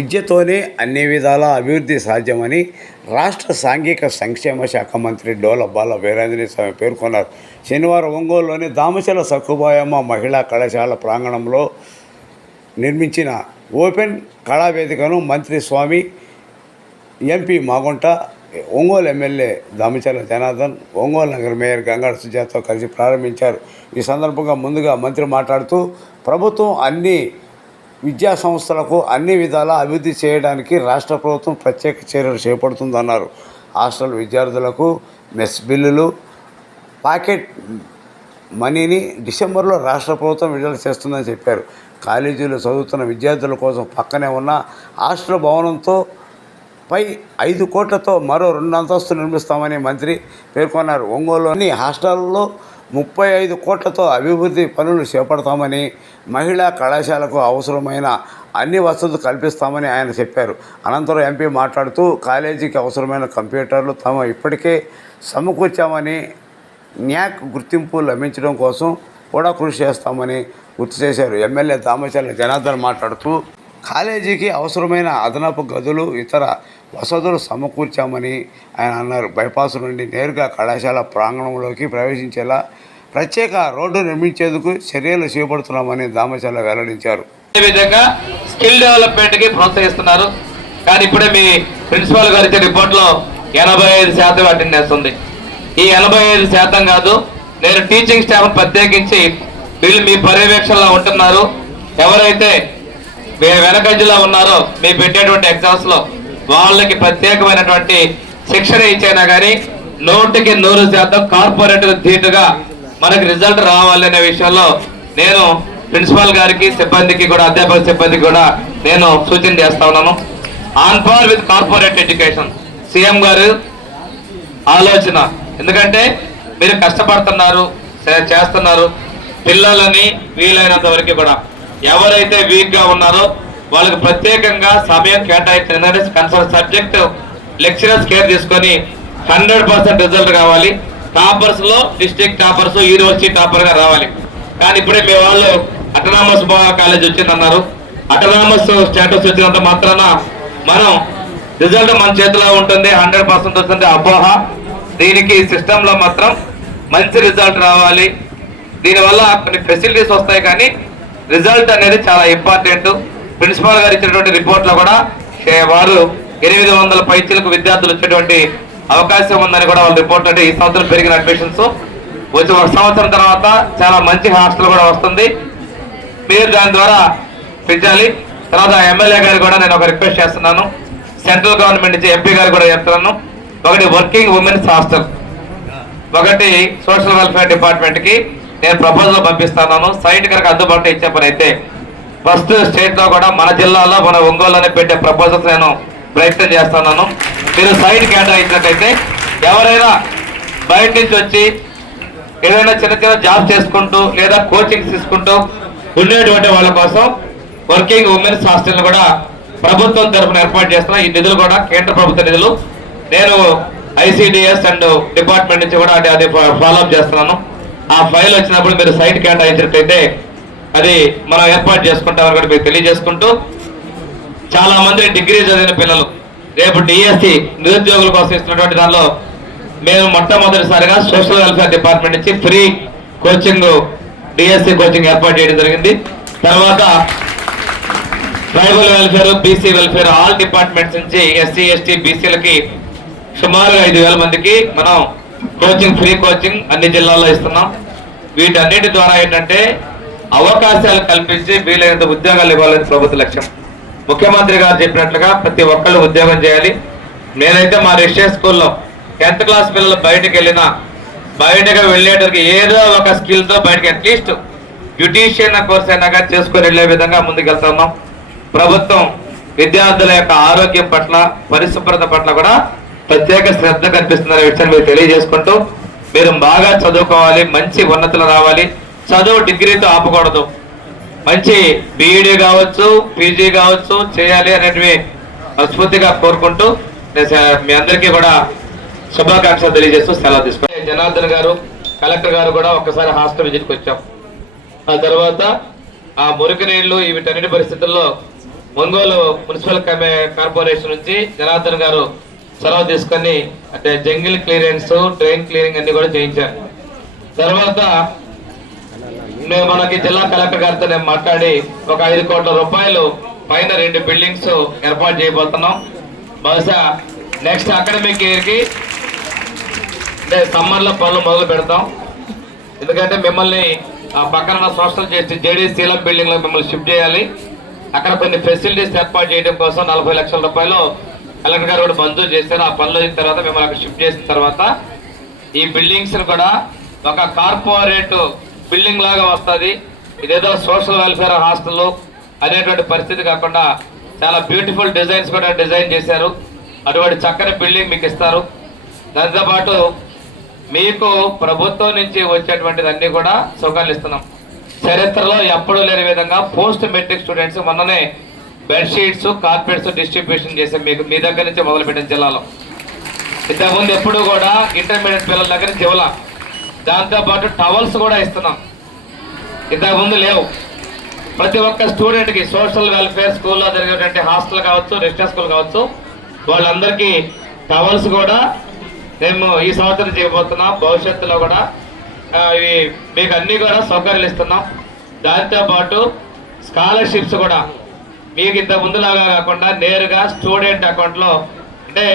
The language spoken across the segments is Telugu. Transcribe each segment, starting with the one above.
విద్యతోనే అన్ని విధాల అభివృద్ధి సాధ్యమని రాష్ట్ర సాంఘిక సంక్షేమ శాఖ మంత్రి డోల బాల వీరాంజనేయ స్వామి పేర్కొన్నారు. శనివారం ఒంగోలులోని దామచల సక్కుబాయమ్మ మహిళా కళాశాల ప్రాంగణంలో నిర్మించిన ఓపెన్ కళావేదికను మంత్రి స్వామి ఎంపీ మాగుంట ఒంగోలు ఎమ్మెల్యే దామచల జనార్దన్ ఒంగోలు నగర మేయర్ గంగాడ సుజాతతో కలిసి ప్రారంభించారు. ఈ సందర్భంగా ముందుగా మంత్రి మాట్లాడుతూ ప్రభుత్వం అన్ని విద్యా సంస్థలకు అన్ని విధాల అభివృద్ధి చేయడానికి రాష్ట్ర ప్రభుత్వం ప్రత్యేక చర్యలు చేపడుతుందన్నారు. హాస్టల్ విద్యార్థులకు మెస్ బిల్లులు పాకెట్ మనీని డిసెంబర్లో రాష్ట్ర ప్రభుత్వం విడుదల చేస్తుందని చెప్పారు. కాలేజీలో చదువుతున్న విద్యార్థుల కోసం పక్కనే ఉన్న హాస్టల్ భవనంతో పై ఐదు కోట్లతో మరో రెండు అంతస్తులు నిర్మిస్తామని మంత్రి పేర్కొన్నారు. ఒంగోలులోని హాస్టల్లో ముప్పై ఐదు కోట్లతో అభివృద్ధి పనులు చేపడతామని మహిళా కళాశాలకు అవసరమైన అన్ని వసతులు కల్పిస్తామని ఆయన చెప్పారు. అనంతరం ఎంపీ మాట్లాడుతూ కాలేజీకి అవసరమైన కంప్యూటర్లు తాము ఇప్పటికే సమకూర్చామని న్యాక్ గుర్తింపు లభించడం కోసం కూడా కృషి చేస్తామని గుర్తు చేశారు. ఎమ్మెల్యే దామచర్ల జనార్దన్ మాట్లాడుతూ కాలేజీకి అవసరమైన అదనపు గదులు ఇతర వసతులు సమకూర్చామని ఆయన అన్నారు. బైపాస్ నుండి నేరుగా కళాశాల ప్రాంగణంలోకి ప్రవేశించేలా ప్రత్యేక రోడ్డు నిర్మించేందుకు చర్యలు చేపడుతున్నామని దామచర్ల వెల్లడించారు. అదేవిధంగా స్కిల్ డెవలప్మెంట్కి ప్రోత్సహిస్తున్నారు. కానీ ఇప్పుడే మీ ప్రిన్సిపాల్ గారి రిపోర్ట్లో రిపోర్ట్లో ఎనభై ఐదు శాతం అటెండెన్స్ ఉంది. ఈ ఎనభై ఐదు శాతం కాదు నేను టీచింగ్ స్టాఫ్ ప్రత్యేకించి వీళ్ళు మీ పర్యవేక్షణలో ఉంటున్నారు. ఎవరైతే వే- వెనకంజలో ఉన్నారో మీ పెట్టేటువంటి ఎగ్జామ్స్లో వాళ్ళకి ప్రత్యేకమైనటువంటి శిక్షణ ఇచ్చైనా కానీ నూటికి నూరు శాతం కార్పొరేట్ ధీటుగా మనకు రిజల్ట్ రావాలి అనే విషయంలో నేను ప్రిన్సిపాల్ గారికి సిబ్బందికి కూడా అధ్యాపక సిబ్బందికి కూడా నేను సూచన చేస్తా ఉన్నాను on par with corporate education. CM గారు ఆలోచన. ఎందుకంటే మీరు కష్టపడుతున్నారు చేస్తున్నారు. పిల్లలని వీలైనంత వరకు కూడా ఎవరైతే వీక్గా ఉన్నారో వాళ్ళకి ప్రత్యేకంగా సమయం కేటాయించిన ఎందుకంటే కన్సర్న్ సబ్జెక్ట్ లెక్చరర్స్ కేర్ తీసుకొని హండ్రెడ్ పర్సెంట్ రిజల్ట్ కావాలి టాపర్స్లో డిస్ట్రిక్ట్ టాపర్స్ యూనివర్సిటీ టాపర్గా రావాలి. కానీ ఇప్పుడే మీ వాళ్ళు అటనామస్ కాలేజ్ వచ్చిందన్నారు. అటనామస్ స్టేటస్ వచ్చినంత మాత్రాన మనం రిజల్ట్ మన చేతిలో ఉంటుంది హండ్రెడ్ పర్సెంట్ వస్తుంది. అపోహ దీనికి సిస్టమ్లో మాత్రం మంచి రిజల్ట్ రావాలి. దీనివల్ల కొన్ని ఫెసిలిటీస్ వస్తాయి కానీ రిజల్ట్ అనేది చాలా ఇంపార్టెంట్ ప్రిన్సిపాల్ గారు ఇచ్చినటువంటి రిపోర్ట్లో కూడా వారు ఎనిమిది వందల పైచీలకు విద్యార్థులు వచ్చేటువంటి అవకాశం ఉందని కూడా వాళ్ళ రిపోర్ట్ అంటే ఈ సంవత్సరం పెరిగిన అడ్మిషన్స్. వచ్చి ఒక సంవత్సరం తర్వాత చాలా మంచి హాస్టల్ కూడా వస్తుంది. మీరు దాని ద్వారా పెంచాలి తర్వాత ఎమ్మెల్యే గారు కూడా నేను ఒక రిక్వెస్ట్ చేస్తున్నాను. సెంట్రల్ గవర్నమెంట్ నుంచి ఎంపీ గారు కూడా చెప్తున్నాను. ఒకటి వర్కింగ్ ఉమెన్స్ హాస్టల్. ఒకటి సోషల్ వెల్ఫేర్ డిపార్ట్మెంట్కి నేను ప్రపోజల్ పంపిస్తున్నాను. సైట్ కనుక అందుబాటులో ఇచ్చే పని అయితే ఫస్ట్ స్టేట్లో కూడా మన జిల్లాలో మన ఒంగోలులోనే పెట్టే ప్రపోజల్స్ నేను ప్రయత్నం చేస్తున్నాను. మీరు సైట్ కేటాయించినట్టయితే ఎవరైనా బయట నుంచి వచ్చి ఏదైనా చిన్న చిన్న జాబ్ చేసుకుంటూ లేదా కోచింగ్ తీసుకుంటూ ఉండేటువంటి వాళ్ళ కోసం వర్కింగ్ ఉమెన్స్ హాస్టల్ కూడా ప్రభుత్వం తరఫున ఏర్పాటు చేస్తున్న. ఈ నిధులు కూడా కేంద్ర ప్రభుత్వ నిధులు. నేను ఐసిడిఎస్ అండ్ డిపార్ట్మెంట్ నుంచి కూడా అది అది ఫాలో చేస్తున్నాను. ఆ ఫైల్ వచ్చినప్పుడు మీరు సైట్ కేటాయించినట్లయితే అది మనం ఏర్పాటు చేసుకుంటామని కూడా మీకు తెలియజేసుకుంటూ చాలా మంది డిగ్రీ చదివిన పిల్లలు రేపు డిఎస్సి నిరుద్యోగుల కోసం ఇస్తున్నటువంటి దానిలో మేము మొట్టమొదటిసారిగా సోషల్ వెల్ఫేర్ డిపార్ట్మెంట్ నుంచి ఫ్రీ కోచింగ్ డిఎస్సి కోచింగ్ ఏర్పాటు చేయడం జరిగింది. తర్వాత tribal welfare BC welfare all departments నుంచి ఎస్సీ ఎస్టీ బీసీలకి సుమారుగా ఐదు వేల మందికి మనం కోచింగ్ ఫ్రీ కోచింగ్ అన్ని జిల్లాల్లో ఇస్తున్నాం. వీటన్నిటి ద్వారా ఏంటంటే అవకాశాలు కల్పించి వీలైనంత ఉద్యోగాలు ఇవ్వాలని ప్రభుత్వ లక్ష్యం. ముఖ్యమంత్రి గారు చెప్పినట్లుగా ప్రతి ఒక్కళ్ళు ఉద్యోగం చేయాలి. నేనైతే మా రిషియా స్కూల్లో టెన్త్ క్లాస్ పిల్లలు బయటకు వెళ్ళినా బయటకు వెళ్ళేటరికి ఏదో ఒక స్కిల్తో బయటకు అట్లీస్ట్ బ్యూటీషియన్ కోర్స్ అయినా కానీ చేసుకొని వెళ్ళే విధంగా ముందుకెళ్తున్నాం ప్రభుత్వం విద్యార్థుల యొక్క ఆరోగ్యం పట్ల పరిశుభ్రత పట్ల కూడా ప్రత్యేక శ్రద్ధ కనిపిస్తున్న విషయాన్ని మీరు తెలియజేసుకుంటూ మీరు బాగా చదువుకోవాలి మంచి ఉన్నతులు రావాలి. చదువు డిగ్రీతో ఆపకూడదు. మంచి బీఈడీ కావచ్చు పీజీ కావచ్చు చేయాలి అనేటివి మనస్ఫూర్తిగా కోరుకుంటూ మీ అందరికీ కూడా శుభాకాంక్షలు తెలియజేస్తూ సెలవు తీసుకుని జనార్దన్ గారు కలెక్టర్ గారు కూడా ఒక్కసారి హాస్టల్ విజిట్కి వచ్చాం. ఆ తర్వాత ఆ మురికి నీళ్ళు వీటన్నిటి పరిస్థితుల్లో ఒంగోలు మున్సిపల్ కార్పొరేషన్ నుంచి జనార్దన్ గారు సెలవు తీసుకొని అంటే జంగిల్ క్లియరెన్స్ డ్రైన్ క్లియరింగ్ అన్ని కూడా చేయించారు. తర్వాత నేను మనకి జిల్లా కలెక్టర్ గారితో నేను మాట్లాడి ఒక ఐదు కోట్ల రూపాయలు పైన రెండు బిల్డింగ్స్ ఏర్పాటు చేయబోతున్నాం. బహుశా నెక్స్ట్ అకాడమిక్ ఇయర్కి సమ్మర్లో అంటే పనులు మొదలు పెడతాం. ఎందుకంటే మిమ్మల్ని ఆ పక్కన సోషల్ చేసి జేడీ సీలం బిల్డింగ్లో మిమ్మల్ని షిఫ్ట్ చేయాలి. అక్కడ కొన్ని ఫెసిలిటీస్ ఏర్పాటు చేయడం కోసం నలభై లక్షల రూపాయలు కలెక్టర్ గారు కూడా మంజూరు చేశారు. ఆ పనులు అయిన తర్వాత మిమ్మల్ని అక్కడ షిఫ్ట్ చేసిన తర్వాత ఈ బిల్డింగ్స్ కూడా ఒక కార్పొరేట్ బిల్డింగ్ లాగా వస్తుంది. ఇదేదో సోషల్ వెల్ఫేర్ హాస్టల్ అనేటువంటి పరిస్థితి కాకుండా చాలా బ్యూటిఫుల్ డిజైన్స్ కూడా డిజైన్ చేశారు. అటువంటి చక్కని బిల్డింగ్ మీకు ఇస్తారు. దాంతో పాటు మీకు ప్రభుత్వం నుంచి వచ్చేటువంటిదన్నీ కూడా సౌకర్యాలు ఇస్తున్నాం. చరిత్రలో ఎప్పుడూ లేని విధంగా పోస్ట్ మెట్రిక్ స్టూడెంట్స్ మొన్ననే బెడ్షీట్స్ కార్పెట్స్ డిస్ట్రిబ్యూషన్ చేసాం మీకు మీ దగ్గర నుంచి మొదలుపెట్టిన జిల్లాలో. ఇంతకుముందు ఎప్పుడు కూడా ఇంటర్మీడియట్ పిల్లల దగ్గర నుంచి దాంతోపాటు టవల్స్ కూడా ఇస్తున్నాం. ఇంతకుముందు లేవు. ప్రతి ఒక్క స్టూడెంట్కి సోషల్ వెల్ఫేర్ స్కూల్లో జరిగేటువంటి హాస్టల్ కావచ్చు రెసిడెన్స్ స్కూల్ కావచ్చు వాళ్ళందరికీ టవల్స్ కూడా మేము ఈ సంవత్సరం చేయబోతున్నాం. భవిష్యత్తులో కూడా ఇవి మీకు అన్నీ కూడా సౌకర్యాలు ఇస్తున్నాం. దాంతోపాటు స్కాలర్షిప్స్ కూడా మీకు ఇంత ముందులాగా కాకుండా నేరుగా స్టూడెంట్ అకౌంట్లో అంటే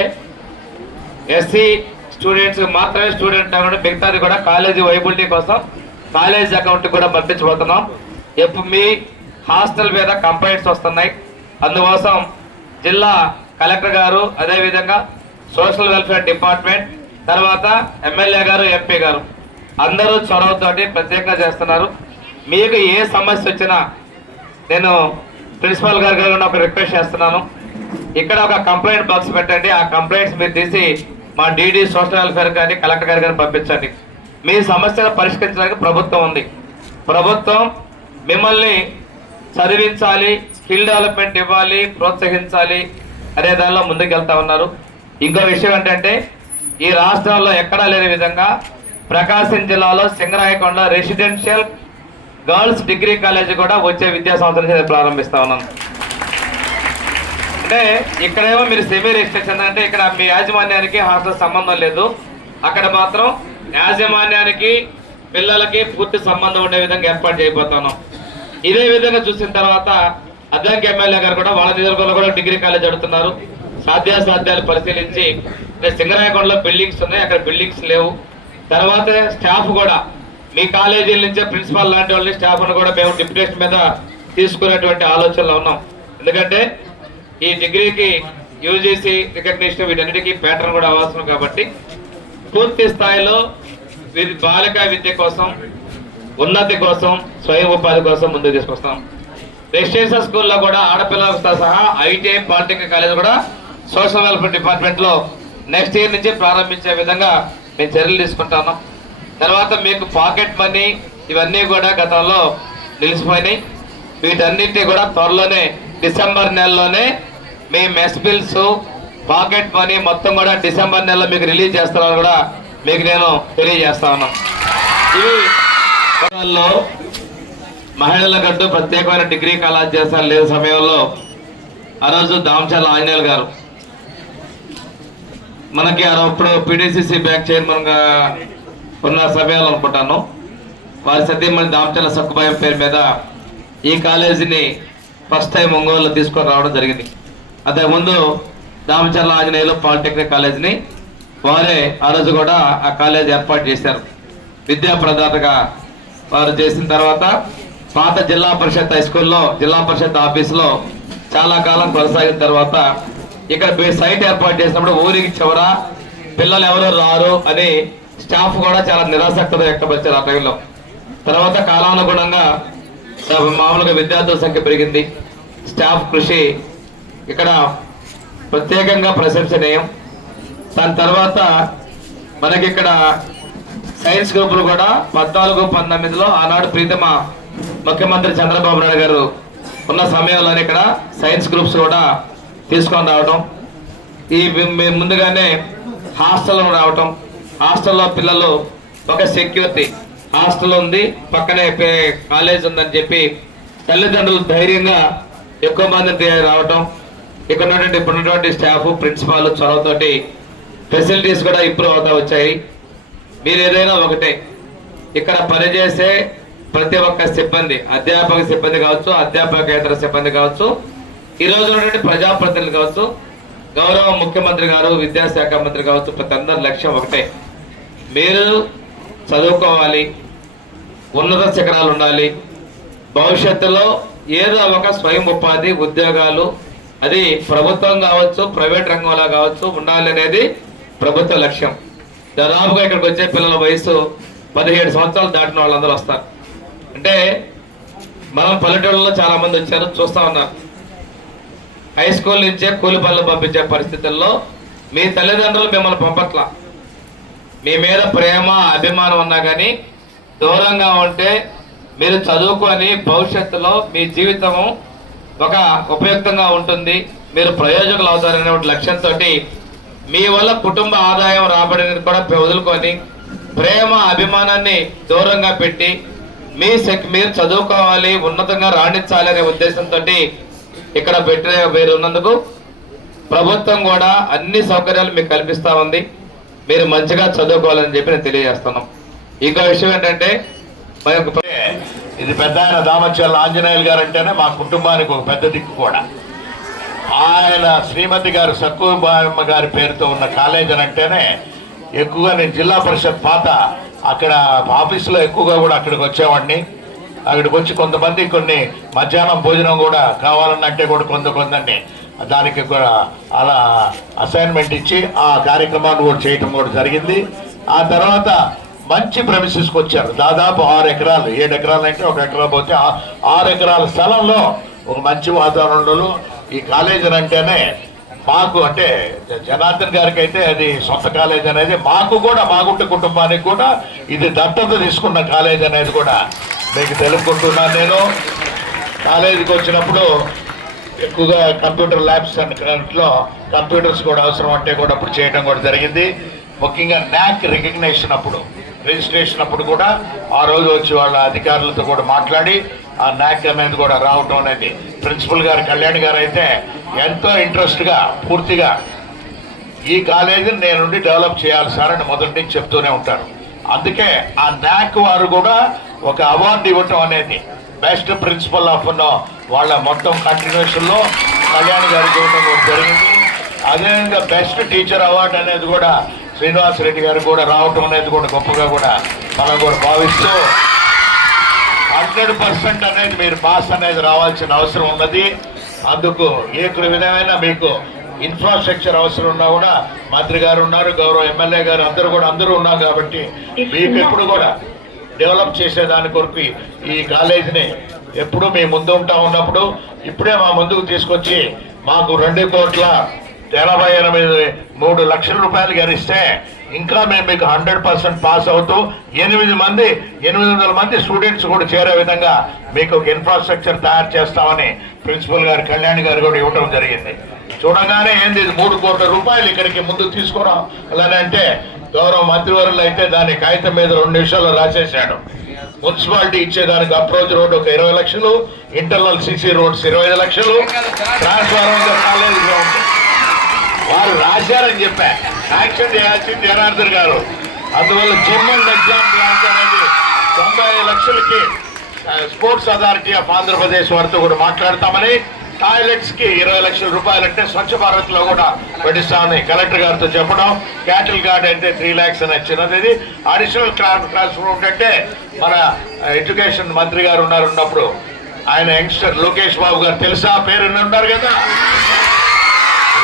ఎస్సీ స్టూడెంట్స్ మాత్రమే స్టూడెంట్ అకౌంట్ మిగతాది కూడా కాలేజీ వైబిలిటీ కోసం కాలేజ్ అకౌంట్ కూడా పంపించబోతున్నాం. ఎప్పుడు మీ హాస్టల్ మీద కంప్లైంట్స్ వస్తున్నాయి. అందుకోసం జిల్లా కలెక్టర్ గారు అదేవిధంగా సోషల్ వెల్ఫేర్ డిపార్ట్మెంట్ తర్వాత ఎమ్మెల్యే గారు ఎంపీ గారు అందరూ చొరవతోటి ప్రత్యేకంగా చేస్తున్నారు. మీకు ఏ సమస్య వచ్చినా నేను ప్రిన్సిపల్ గారి గారు ఒక రిక్వెస్ట్ చేస్తున్నాను. ఇక్కడ ఒక కంప్లైంట్ బాక్స్ పెట్టండి. ఆ కంప్లైంట్స్ మీరు తీసి మా డీడీ సోషల్ వెల్ఫేర్ కానీ కలెక్టర్ గారి కానీ పంపించండి. మీ సమస్యను పరిష్కరించడానికి ప్రభుత్వం ఉంది. ప్రభుత్వం మిమ్మల్ని చదివించాలి స్కిల్ డెవలప్మెంట్ ఇవ్వాలి ప్రోత్సహించాలి అనే దానిలో ముందుకెళ్తా ఉన్నారు. ఇంకో విషయం ఏంటంటే ఈ రాష్ట్రాల్లో ఎక్కడా లేని విధంగా ప్రకాశం జిల్లాలో Singarayakonda residential girls degree college కూడా వచ్చే విద్యా సంవత్సరం ప్రారంభిస్తా ఉన్నాను. అంటే ఇక్కడేమో మీరు సెమీ రిజిస్ట్రేషన్ అంటే ఇక్కడ మీ యాజమాన్యానికి హాస్టల్ సంబంధం లేదు. అక్కడ మాత్రం యాజమాన్యానికి పిల్లలకి పూర్తి సంబంధం ఉండే విధంగా ఏర్పాటు చేయబోతున్నాం. ఇదే విధంగా చూసిన తర్వాత అద్దంకి ఎమ్మెల్యే గారు కూడా వాళ్ళ నియోజకవర్గంలో కూడా డిగ్రీ కాలేజ్ అడుగుతున్నారు సాధ్యాసాధ్యాలు పరిశీలించి సింగరాయకొండలో బిల్డింగ్స్ ఉన్నాయి అక్కడ బిల్డింగ్స్ లేవు. తర్వాత స్టాఫ్ కూడా మీ కాలేజీల నుంచే ప్రిన్సిపాల్ లాంటి వాళ్ళని స్టాఫ్ను కూడా మేము డిప్యుటేషన్ మీద తీసుకునేటువంటి ఆలోచనలో ఉన్నాం. ఎందుకంటే ఈ డిగ్రీకి యూజీసీ రికగ్నిషన్ వీటన్నిటికీ ప్యాటర్న్ కూడా అవసరం కాబట్టి పూర్తి స్థాయిలో విద్- బాలికా విద్య కోసం ఉన్నతి కోసం స్వయం ఉపాధి కోసం ముందుకు తీసుకొస్తాం. రెసిడెన్షియల్ స్కూల్లో కూడా ఆడపిల్లలతో సహా ఐటీఐ పాలిటెక్నిక్ కాలేజ్ కూడా సోషల్ వెల్ఫేర్ డిపార్ట్మెంట్లో నెక్స్ట్ ఇయర్ నుంచి ప్రారంభించే విధంగా మేము చర్యలు తీసుకుంటాను తర్వాత మీకు పాకెట్ మనీ ఇవన్నీ కూడా గతంలో నిలిచిపోయినాయి. వీటన్నిటిని కూడా త్వరలోనే డిసెంబర్ నెలలోనే మీ మెస్ బిల్స్ పాకెట్ మనీ మొత్తం కూడా డిసెంబర్ నెలలో మీకు రిలీజ్ చేస్తామని కూడా మీకు నేను తెలియజేస్తా ఉన్నాను. ఇవి మహిళలకంటూ ప్రత్యేకమైన డిగ్రీ కళాశాల లేని సమయంలో ఆ రోజు దామచాల ఆంజనేయులు గారు. మనకి అప్పుడు పిడిసిసి బ్యాంక్ చైర్మన్గా ఉన్న సమయాలు అనుకుంటాను. వారి సతీమణి దామచర్ల సక్కుబాయం పేరు మీద ఈ కాలేజీని ఫస్ట్ టైం ఒంగోలులో తీసుకొని రావడం జరిగింది. అంతకుముందు దామచర్ల ఆంజనేయులు పాలిటెక్నిక్ కాలేజీని వారే ఆ రోజు కూడా ఆ కాలేజ్ ఏర్పాటు చేశారు. విద్యా ప్రదాతగా వారు చేసిన తర్వాత పాత జిల్లా పరిషత్ హై స్కూల్లో జిల్లా పరిషత్ ఆఫీసులో చాలా కాలం కొనసాగిన తర్వాత ఇక్కడ సైట్ ఏర్పాటు చేసినప్పుడు ఊరికి చివర పిల్లలు ఎవరు రారు అని స్టాఫ్ కూడా చాలా నిరాసక్తత వ్యక్తపరిచారు ఆ టైంలో. తర్వాత కాలానుగుణంగా మామూలుగా విద్యార్థుల సంఖ్య పెరిగింది. స్టాఫ్ కృషి ఇక్కడ ప్రత్యేకంగా ప్రశంసనీయం. దాని తర్వాత మనకి ఇక్కడ సైన్స్ గ్రూపులు కూడా పద్నాలుగు పంతొమ్మిదిలో ఆనాడు ప్రీతమ ముఖ్యమంత్రి చంద్రబాబు నాయుడు గారు ఉన్న సమయంలోనే ఇక్కడ సైన్స్ గ్రూప్స్ కూడా తీసుకొని రావటం. ఈ ముందుగానే హాస్టల్ రావటం. హాస్టల్లో పిల్లలు ఒక సెక్యూరిటీ. హాస్టల్ ఉంది పక్కనే కాలేజ్ ఉందని చెప్పి తల్లిదండ్రులు ధైర్యంగా ఎక్కువ మంది రావటం ఇక్కడ ఉన్నటువంటి ఇప్పుడు ఉన్నటువంటి స్టాఫ్ ప్రిన్సిపాల్ చొరవతోటి ఫెసిలిటీస్ కూడా ఇంప్రూవ్ అవుతా వచ్చాయి. మీరు ఏదైనా ఒకటే ఇక్కడ పనిచేసే ప్రతి ఒక్క సిబ్బంది అధ్యాపక సిబ్బంది కావచ్చు అధ్యాపకేతర సిబ్బంది కావచ్చు ఈ రోజు ఉన్నటువంటి ప్రజాప్రతినిధులు కావచ్చు గౌరవ ముఖ్యమంత్రి గారు విద్యాశాఖ మంత్రి కావచ్చు ప్రతి అందరి లక్ష్యం ఒకటే. మీరు చదువుకోవాలి ఉన్నత శిఖరాలు ఉండాలి. భవిష్యత్తులో ఏదో ఒక స్వయం ఉపాధి ఉద్యోగాలు అది ప్రభుత్వం కావచ్చు ప్రైవేట్ రంగంలో కావచ్చు ఉండాలి అనేది ప్రభుత్వ లక్ష్యం. దాదాపుగా ఇక్కడికి వచ్చే పిల్లల వయసు పదిహేడు సంవత్సరాలు దాటిన వాళ్ళందరూ వస్తారు. అంటే మనం పల్లెటూళ్ళలో చాలా మంది వచ్చారు చూస్తా ఉన్నారు. హై స్కూల్ నుంచే కూలి పనులు పంపించే పరిస్థితుల్లో మీ తల్లిదండ్రులు మిమ్మల్ని పంపట్లా. మీ మీద ప్రేమ అభిమానం ఉన్నా కానీ దూరంగా ఉంటే మీరు చదువుకొని భవిష్యత్తులో మీ జీవితము ఒక ఉపయుక్తంగా ఉంటుంది. మీరు ప్రయోజకులు అవుతారనే ఒక లక్ష్యంతో మీ వల్ల కుటుంబ ఆదాయం రాబడిని కూడా వదులుకొని ప్రేమ అభిమానాన్ని దూరంగా పెట్టి మీ శక్ మీరు చదువుకోవాలి ఉన్నతంగా రాణించాలి అనే ఉద్దేశంతో ఇక్కడ పెట్టిన మీరు ఉన్నందుకు ప్రభుత్వం కూడా అన్ని సౌకర్యాలు మీకు కల్పిస్తా ఉంది. మీరు మంచిగా చదువుకోవాలని చెప్పి నేను తెలియజేస్తున్నాం. ఇంకో విషయం ఏంటంటే ఇది పెద్ద ఆయన దామచర్ల ఆంజనేయులు గారు అంటేనే మా కుటుంబానికి ఒక పెద్ద దిక్కు కూడా. ఆయన శ్రీమతి గారు సక్కుబాయమ్మ గారి పేరుతో ఉన్న కాలేజ్ అని అంటేనే ఎక్కువగా నేను జిల్లా పరిషత్ పాత అక్కడ ఆఫీసులో ఎక్కువగా కూడా అక్కడికి వచ్చేవాడిని. అక్కడికి వచ్చి కొంతమంది కొన్ని మధ్యాహ్నం భోజనం కూడా కావాలన్నంటే కూడా కొంత కొందండి. దానికి కూడా అలా అసైన్మెంట్ ఇచ్చి ఆ కార్యక్రమాన్ని కూడా చేయటం కూడా జరిగింది. ఆ తర్వాత మంచి ప్రమిసెస్కి వచ్చారు. దాదాపు ఆరు ఎకరాలు. ఏడు ఎకరాలు అంటే ఒక ఎకరా పోతే ఆరు ఎకరాల స్థలంలో ఒక మంచి వాతావరణంలో ఈ కాలేజీ అంటేనే మాకు అంటే జనార్దన్ గారికి అయితే అది సొంత కాలేజ్ అనేది మాకు కూడా మాగుంట కుటుంబానికి కూడా ఇది దత్తత తీసుకున్న కాలేజ్ అనేది కూడా మీకు తెలుపుకుంటున్నాను నేను. కాలేజీకి వచ్చినప్పుడు ఎక్కువగా కంప్యూటర్ ల్యాబ్స్ అండ్ కంప్యూటర్స్ కూడా అవసరం అంటే కూడా అప్పుడు చేయడం కూడా జరిగింది. ముఖ్యంగా న్యాక్ రికగ్నేషన్ అప్పుడు రిజిస్ట్రేషన్ అప్పుడు కూడా ఆ రోజు వచ్చి వాళ్ళ అధికారులతో కూడా మాట్లాడి ఆ న్యాక్ అనేది కూడా రావటం అనేది. ప్రిన్సిపల్ గారు కళ్యాణ్ గారు అయితే ఎంతో ఇంట్రెస్ట్గా పూర్తిగా ఈ కాలేజీని నేనుండి డెవలప్ చేయాలి సార్ అని మొదటి నుంచి చెప్తూనే ఉంటారు. అందుకే ఆ న్యాక్ వారు కూడా ఒక అవార్డు ఇవ్వటం అనేది బెస్ట్ ప్రిన్సిపల్ ఆఫ్ వాళ్ళ మొత్తం కంటిన్యూషన్లో కళ్యాణ్ గారికి ఇవ్వటం కూడా జరిగింది. అదేవిధంగా బెస్ట్ టీచర్ అవార్డు అనేది కూడా శ్రీనివాస్ రెడ్డి గారు కూడా రావటం అనేది కూడా గొప్పగా కూడా మనం కూడా భావిస్తూ హండ్రెడ్ పర్సెంట్ అనేది మీరు పాస్ అనేది రావాల్సిన అవసరం ఉన్నది. అందుకు ఏ విధమైన మీకు ఇన్ఫ్రాస్ట్రక్చర్ అవసరం ఉన్నా కూడా మంత్రి గారు ఉన్నారు గౌరవ ఎమ్మెల్యే గారు అందరూ కూడా అందరూ ఉన్నారు కాబట్టి మీకు ఎప్పుడు కూడా డెవలప్ చేసేదాని కొరకు ఈ కాలేజీని ఎప్పుడు మీ ముందు ఉంటా ఉన్నప్పుడు ఇప్పుడే మా ముందుకు తీసుకొచ్చి మాకు రెండు కోట్ల ఎనభై ఎనిమిది మూడు లక్షల రూపాయలు గరిస్తే ఇంకా మేము మీకు హండ్రెడ్ పర్సెంట్ పాస్ అవుతూ ఎనిమిది మంది ఎనిమిది వందల మంది స్టూడెంట్స్ కూడా చేరే విధంగా మీకు ఒక ఇన్ఫ్రాస్ట్రక్చర్ తయారు చేస్తామని ప్రిన్సిపల్ గారు కళ్యాణ్ గారు కూడా ఇవ్వడం జరిగింది. చూడగానే ఏంది మూడు కోట్ల రూపాయలు ఇక్కడికి ముందు తీసుకోవడం అలానే అంటే గౌరవ మంత్రివర్యులు అయితే దాని కాగితం మీద రెండు నిమిషాల్లో రాసేసాడు మున్సిపాలిటీ ఇచ్చేదానికి అప్రోచ్ రోడ్ ఒక ఇరవై లక్షలు ఇంటర్నల్ సిసి రోడ్స్ ఇరవై ఐదు లక్షలు. ట్రాన్స్ఫార్మర్ కాలేజ్ గ్రౌండ్ వారు రాశారని చెప్పా. యాక్షన్ చేయాల్సింది జనార్దన్ గారు. అందువల్ల జిమ్ అండ్ ఎగ్జామ్ ప్లాన్స్ అనేది తొంభై ఐదు లక్షలకి స్పోర్ట్స్ అథారిటీ ఆఫ్ ఆంధ్రప్రదేశ్ వారితో కూడా మాట్లాడతామని టాయిలెట్స్కి ఇరవై లక్షల రూపాయలు అంటే స్వచ్ఛ భారత్లో కూడా పెట్టిస్తామని కలెక్టర్ గారితో చెప్పడం. క్యాటిల్ గార్డ్ అంటే త్రీ ల్యాక్స్ అని వచ్చినది ఇది. అడిషనల్ క్లాస్ క్లాస్ రూమ్ అంటే మన ఎడ్యుకేషన్ మంత్రి గారు ఉన్నారు ఉన్నప్పుడు ఆయన యంగ్స్టర్ లోకేష్ బాబు గారు తెలుసా? పేరు ఉన్నారు కదా?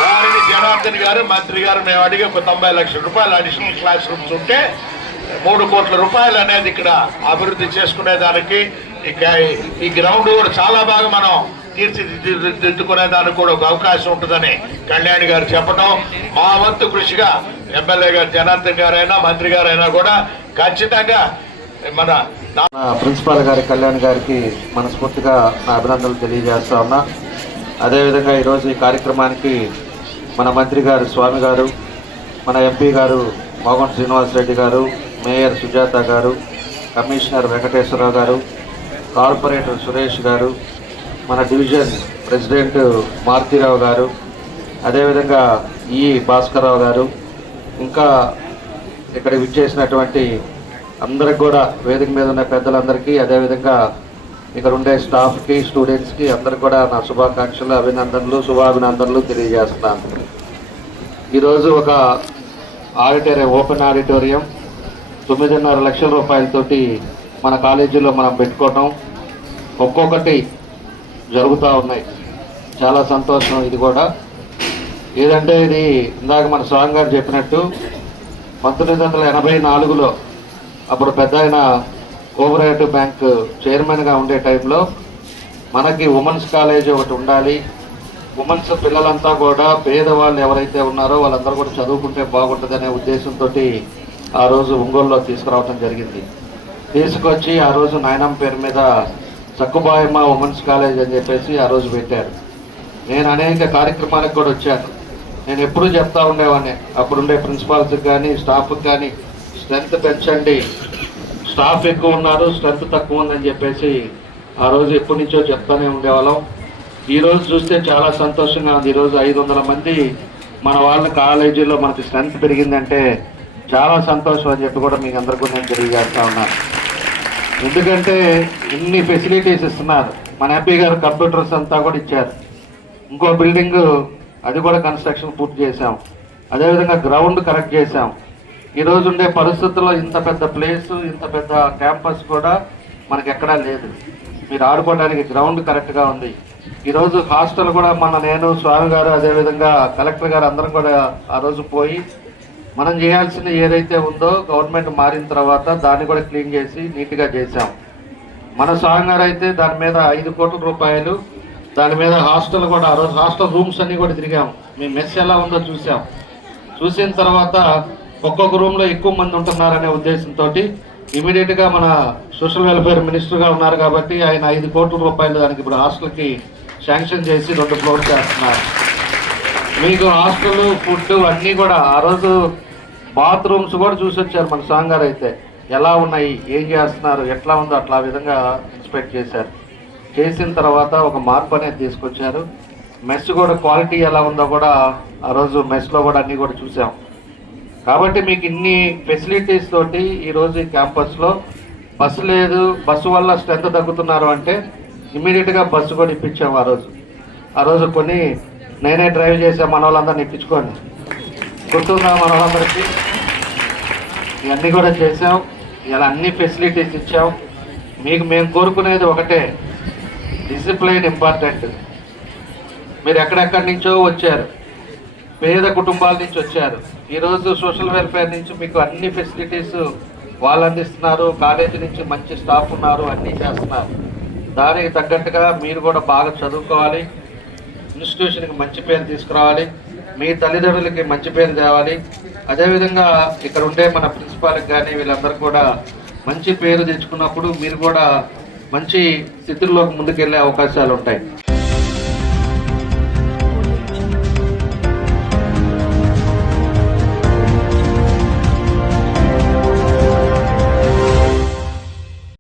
వారిని జనార్దన్ గారు మంత్రి గారు మేము అడిగి ఒక తొంభై లక్షల రూపాయలు అడిషనల్ క్లాస్ రూమ్స్ ఉంటే మూడు కోట్ల రూపాయలు అనేది ఇక్కడ అభివృద్ధి చేసుకునే దానికి ఈ గ్రౌండ్ కూడా చాలా బాగా మనం తీర్చిదిద్దుకునేదానికి కూడా ఒక అవకాశం ఉంటుందని కళ్యాణ్ గారు చెప్పడం మా వంతు కృషిగా ఎమ్మెల్యే గారు జనార్దన్ గారైనా మంత్రి గారైనా కూడా ఖచ్చితంగా మన నా ప్రిన్సిపాల్ గారి కళ్యాణ్ గారికి మనస్ఫూర్తిగా నా అభినందనలు తెలియజేస్తా ఉన్నా. అదేవిధంగా ఈరోజు ఈ కార్యక్రమానికి మన మంత్రి గారు స్వామి గారు మన ఎంపీ గారు మోగన్ శ్రీనివాసరెడ్డి గారు మేయర్ సుజాత గారు కమిషనర్ వెంకటేశ్వరరావు గారు కార్పొరేటర్ సురేష్ గారు మన డివిజన్ ప్రెసిడెంట్ మారుతీరావు గారు అదేవిధంగా ఈ భాస్కర్రావు గారు ఇంకా ఇక్కడ విచ్చేసినటువంటి అందరికి కూడా వేదిక మీద ఉన్న పెద్దలందరికీ అదేవిధంగా ఇక్కడ ఉండే స్టాఫ్కి స్టూడెంట్స్కి అందరికి కూడా నా శుభాకాంక్షలు అభినందనలు శుభాభినందనలు తెలియజేస్తున్నాను. ఈరోజు ఒక ఆడిటోరియం ఓపెన్ ఆడిటోరియం తొమ్మిదిన్నర లక్షల రూపాయలతోటి మన కాలేజీలో మనం పెట్టుకోవటం. ఒక్కొక్కటి జరుగుతూ ఉన్నాయి. చాలా సంతోషం ఇది కూడా. ఏదంటే ఇది ఇందాక మన స్వామి గారు చెప్పినట్టు పంతొమ్మిది వందల ఎనభై నాలుగులో అప్పుడు పెద్ద ఆయన కోఆపరేటివ్ బ్యాంక్ చైర్మన్గా ఉండే టైంలో మనకి ఉమెన్స్ కాలేజ్ ఒకటి ఉండాలి. ఉమెన్స్ పిల్లలంతా కూడా పేదవాళ్ళు ఎవరైతే ఉన్నారో వాళ్ళందరూ కూడా చదువుకుంటే బాగుంటుందనే ఉద్దేశంతో ఆ రోజు ఒంగోలులో తీసుకురావటం జరిగింది. తీసుకొచ్చి ఆ రోజు నాయనమ్మ పేరు మీద సక్కుబాయమ్మ ఉమెన్స్ కాలేజ్ అని చెప్పేసి ఆ రోజు పెట్టారు. నేను అనేక కార్యక్రమాలకు కూడా వచ్చాను. నేను ఎప్పుడూ చెప్తా ఉండేవాడిని. అప్పుడుండే ప్రిన్సిపాల్స్కి కానీ స్టాఫ్కి కానీ స్ట్రెంత్ పెంచండి. స్టాఫ్ ఎక్కువ ఉన్నారు స్ట్రెంత్ తక్కువ ఉందని చెప్పేసి ఆ రోజు ఎప్పటి నుంచో చెప్తానే ఉండేవాళ్ళం. ఈరోజు చూస్తే చాలా సంతోషంగా ఉంది. ఈరోజు ఐదు వందల మంది మన వాళ్ళ కాలేజీలో మనకి స్ట్రెంత్ పెరిగిందంటే చాలా సంతోషం అని చెప్పి కూడా మీకు అందరికీ నేను తెలియజేస్తా ఉన్నాను. ఎందుకంటే ఇన్ని ఫెసిలిటీస్ ఇస్తున్నారు. మన ఎంపీ గారు కంప్యూటర్స్ అంతా కూడా ఇచ్చారు. ఇంకో బిల్డింగ్ అది కూడా కన్స్ట్రక్షన్ పూర్తి చేశాం. అదేవిధంగా గ్రౌండ్ కరెక్ట్ చేశాం. ఈరోజు ఉండే పరిస్థితుల్లో ఇంత పెద్ద ప్లేస్ ఇంత పెద్ద క్యాంపస్ కూడా మనకి ఎక్కడా లేదు. మీరు ఆడుకోవడానికి గ్రౌండ్ కరెక్ట్గా ఉంది. ఈరోజు హాస్టల్ కూడా మన నేను స్వామి గారు అదేవిధంగా కలెక్టర్ గారు అందరం కూడా ఆ రోజు పోయి మనం చేయాల్సింది ఏదైతే ఉందో గవర్నమెంట్ మారిన తర్వాత దాన్ని కూడా క్లీన్ చేసి నీట్గా చేశాం. మన స్వామి గారు అయితే దాని మీద ఐదు కోట్ల రూపాయలు దాని మీద హాస్టల్ కూడా ఆ రోజు హాస్టల్ రూమ్స్ అన్నీ కూడా తిరిగాం. మీ మెస్ ఎలా ఉందో చూసాం చూసిన తర్వాత ఒక్కొక్క రూమ్లో ఎక్కువ మంది ఉంటున్నారనే ఉద్దేశంతో ఇమీడియట్గా మన సోషల్ వెల్ఫేర్ మినిస్టర్గా ఉన్నారు కాబట్టి ఆయన ఐదు కోట్ల రూపాయలు దానికి ఇప్పుడు హాస్టల్కి శాంక్షన్ చేసి రెండు ఫ్లోర్ చేస్తున్నారు. మీకు హాస్టల్ ఫుడ్ అన్నీ కూడా ఆ రోజు బాత్రూమ్స్ కూడా చూసి వచ్చారు మన సాంగ్ గారు అయితే. ఎలా ఉన్నాయి? ఏం చేస్తున్నారు? ఎట్లా ఉందో అట్లా విధంగా ఇన్స్పెక్ట్ చేశారు. చేసిన తర్వాత ఒక మార్పు అనేది తీసుకొచ్చారు. మెస్ కూడా క్వాలిటీ ఎలా ఉందో కూడా ఆ రోజు మెస్లో కూడా అన్నీ కూడా చూసాం. కాబట్టి మీకు ఇన్ని ఫెసిలిటీస్ తోటి ఈరోజు ఈ క్యాంపస్లో బస్సు లేదు. బస్సు వల్ల స్ట్రెంత్ తగ్గుతున్నారు అంటే ఇమీడియట్గా బస్సు కూడా ఇప్పించాము ఆ రోజు. ఆ రోజు కొన్ని నేనే డ్రైవ్ చేసే మన వాళ్ళందరినీ ఇప్పించుకోండి. గుర్తుందా మన వాళ్ళందరికీ ఇవన్నీ కూడా చేసాం ఇలా అన్ని ఫెసిలిటీస్ ఇచ్చాం. మీకు మేము కోరుకునేది ఒకటే డిసిప్లైన్ ఇంపార్టెంట్ మీరు ఎక్కడెక్కడి నుంచో వచ్చారు పేద కుటుంబాల నుంచి వచ్చారు. ఈరోజు సోషల్ వెల్ఫేర్ నుంచి మీకు అన్ని ఫెసిలిటీస్ వాళ్ళు అందిస్తున్నారు కాలేజీ నుంచి మంచి స్టాఫ్ ఉన్నారు అన్నీ చేస్తున్నారు. దానికి తగ్గట్టుగా మీరు కూడా బాగా చదువుకోవాలి. ఇన్స్టిట్యూషన్కి మంచి పేరు తీసుకురావాలి. మీ తల్లిదండ్రులకి మంచి పేరు తేవాలి. అదేవిధంగా ఇక్కడ ఉండే మన ప్రిన్సిపాల్కి కానీ వీళ్ళందరూ కూడా మంచి పేరు తెచ్చుకున్నప్పుడు మీరు కూడా మంచి స్థితిలోకి ముందుకెళ్ళే అవకాశాలు ఉంటాయి